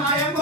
మాయమ్మ